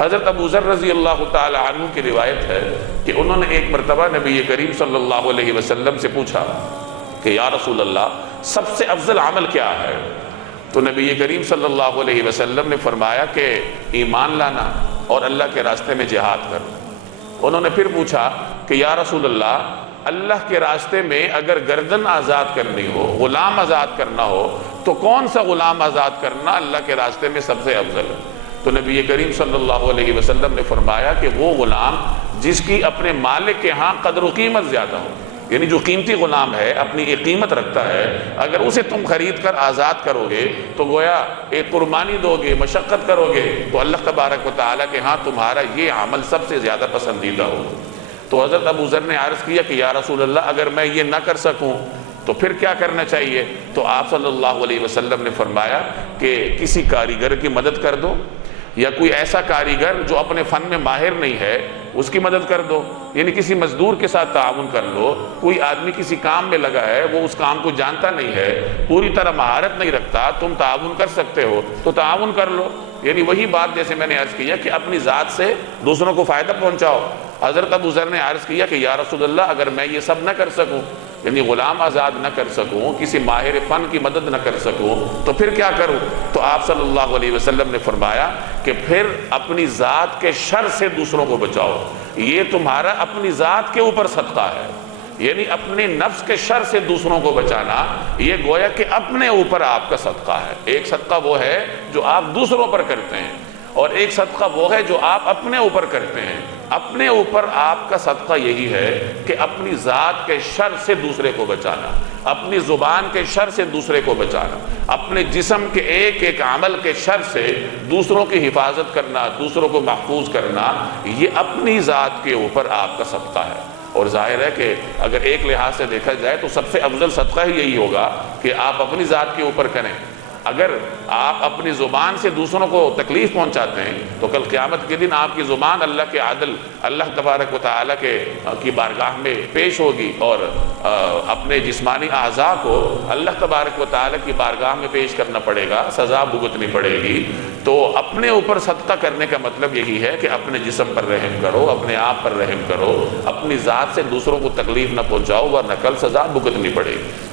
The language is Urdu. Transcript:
حضرت ابو ذر رضی اللہ تعالی عنہ کی روایت ہے کہ انہوں نے ایک مرتبہ نبی کریم صلی اللہ علیہ وسلم سے پوچھا کہ یا رسول اللہ سب سے افضل عمل کیا ہے؟ تو نبی کریم صلی اللہ علیہ وسلم نے فرمایا کہ ایمان لانا اور اللہ کے راستے میں جہاد کرنا۔ انہوں نے پھر پوچھا کہ یا رسول اللہ کے راستے میں اگر گردن آزاد کرنی ہو، غلام آزاد کرنا ہو، تو کون سا غلام آزاد کرنا اللہ کے راستے میں سب سے افضل ہے؟ تو نبی کریم صلی اللہ علیہ وسلم نے فرمایا کہ وہ غلام جس کی اپنے مالک کے ہاں قدر و قیمت زیادہ ہو، یعنی جو قیمتی غلام ہے، اپنی ایک قیمت رکھتا ہے، اگر اسے تم خرید کر آزاد کرو گے تو گویا ایک قربانی دو گے، مشقت کرو گے، تو اللہ تبارک و تعالیٰ کے ہاں تمہارا یہ عمل سب سے زیادہ پسندیدہ ہو۔ تو حضرت ابو ذر نے عرض کیا کہ یا رسول اللہ اگر میں یہ نہ کر سکوں تو پھر کیا کرنا چاہیے؟ تو آپ صلی اللہ علیہ وسلم نے فرمایا کہ کسی کاریگر کی مدد کر دو، یا کوئی ایسا کاریگر جو اپنے فن میں ماہر نہیں ہے اس کی مدد کر دو، یعنی کسی مزدور کے ساتھ تعاون کر لو۔ کوئی آدمی کسی کام میں لگا ہے، وہ اس کام کو جانتا نہیں ہے، پوری طرح مہارت نہیں رکھتا، تم تعاون کر سکتے ہو تو تعاون کر لو۔ یعنی وہی بات جیسے میں نے عرض کیا کہ اپنی ذات سے دوسروں کو فائدہ پہنچاؤ۔ حضرت ابو ذر نے عرض کیا کہ یا رسول اللہ اگر میں یہ سب نہ کر سکوں، یعنی غلام آزاد نہ کر سکوں، کسی ماہر فن کی مدد نہ کر سکوں، تو پھر کیا کروں؟ تو آپ صلی اللہ علیہ وسلم نے فرمایا کہ پھر اپنی ذات کے شر سے دوسروں کو بچاؤ، یہ تمہارا اپنی ذات کے اوپر صدقہ ہے، یعنی اپنے نفس کے شر سے دوسروں کو بچانا یہ گویا کہ اپنے اوپر آپ کا صدقہ ہے۔ ایک صدقہ وہ ہے جو آپ دوسروں پر کرتے ہیں، اور ایک صدقہ وہ ہے جو آپ اپنے اوپر کرتے ہیں۔ اپنے اوپر آپ کا صدقہ یہی ہے کہ اپنی ذات کے شر سے دوسرے کو بچانا، اپنی زبان کے شر سے دوسرے کو بچانا، اپنے جسم کے ایک ایک عمل کے شر سے دوسروں کی حفاظت کرنا، دوسروں کو محفوظ کرنا، یہ اپنی ذات کے اوپر آپ کا صدقہ ہے۔ اور ظاہر ہے کہ اگر ایک لحاظ سے دیکھا جائے تو سب سے افضل صدقہ ہی یہی ہوگا کہ آپ اپنی ذات کے اوپر کریں۔ اگر آپ اپنی زبان سے دوسروں کو تکلیف پہنچاتے ہیں تو کل قیامت کے دن آپ کی زبان اللہ کے عدل، اللہ تبارک و تعالیٰ کی بارگاہ میں پیش ہوگی، اور اپنے جسمانی اعضاء کو اللہ تبارک و تعالیٰ کی بارگاہ میں پیش کرنا پڑے گا، سزا بھگتنی پڑے گی۔ تو اپنے اوپر صدقہ کرنے کا مطلب یہی ہے کہ اپنے جسم پر رحم کرو، اپنے آپ پر رحم کرو، اپنی ذات سے دوسروں کو تکلیف نہ پہنچاؤ، ورنہ کل سزا بھگتنی پڑے گی۔